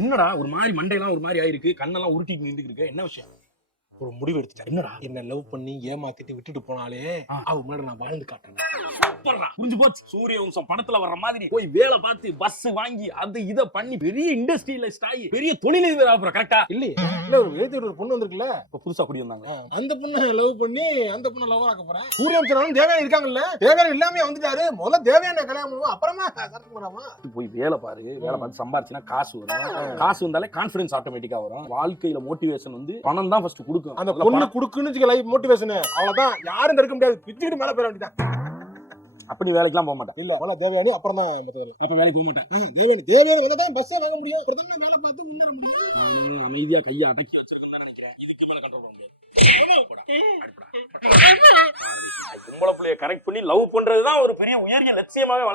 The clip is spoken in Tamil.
என்னடா ஒரு மாதிரி மண்டையெல்லாம் ஒரு மாதிரி ஆயிருக்கு, கண்ணெல்லாம் உருட்டிட்டு நின்றுட்டு இருக்க, என்ன விஷயம்? ஒரு முடிவு எடுத்துட்டேன். என்னடா? என்ன லவ் பண்ணி ஏமாத்திட்டு விட்டுட்டு போனாலே அவ முன்னாடி நான் வாழ்ந்து காட்டுறேன். சூப்பர்ரா, புரிஞ்சு போச்சு. சூரிய வம்சம் படத்துல வர்ற மாதிரி போய் வேலை பார்த்து பஸ் வாங்கி அது இத பண்ணி பெரிய இண்டஸ்ட்ரியலிஸ்ட் ஆகி பெரிய தொழிலதிபர் ஆகுற. கரெக்டா? இல்லையே, இல்ல ஒரு எழுதி ஒரு பொண்ணு வந்திருக்குல்ல, இப்ப புதுசா குடி வந்தாங்க. அந்த பொண்ணை லவ் பண்ணி அந்த பொண்ணை லவ் ஆக்க போறேன். சூரியவம்சனாலும் தேவையான இருக்காங்கல்ல, தேவையான இல்லாம வந்துட்டாரு. முதல்ல தேவையான கல்யாணம் பண்ணுவோம், அப்புறமா சரக்கு பண்ணாமா. போய் வேலை பாரு, வேலை பார்த்து சம்பாரிச்சுனா காசு வரும். காசு வந்தாலே கான்ஃபிடன்ஸ் ஆட்டோமேட்டிக்கா வரும். வாழ்க்கையில மோட்டிவேஷன் வந்து பணம் தான் ஃபர்ஸ்ட் கொடுக்கும். அந்த பொண்ணு குடுக்குன்னு லைஃப் மோட்டிவேஷன், அவ்வளவுதான். யாரும் தடுக்க முடியாது. பிச்சுக்கிட்டு மேல போயிட வேண்டியதான். அப்படி வேலைக்கெல்லாம் போக மாட்டேன். இல்ல முதல்ல தேவையான அப்புறம் தான் மத்ததெல்லாம். அப்ப வேலைக்கு போக மாட்டேன். தேவையான வந்தா தான் பஸ்ஸே வாங்க முடியும். அப்புறம் தான் வேலை பார்த்து முன்னேற முடியும். நான் அமைதியா கையை அடக்கி வச்சிருக்கேன்னு நினைக்கிறேன். இதுக்கு மேல கண்ட்ரோல் பண்ண முடியாது. பொம்பளை புள்ளைய கரெக்ட் பண்ணி லவ் பண்றதுதான் ஒரு பெரிய உயரிய லட்சியமாக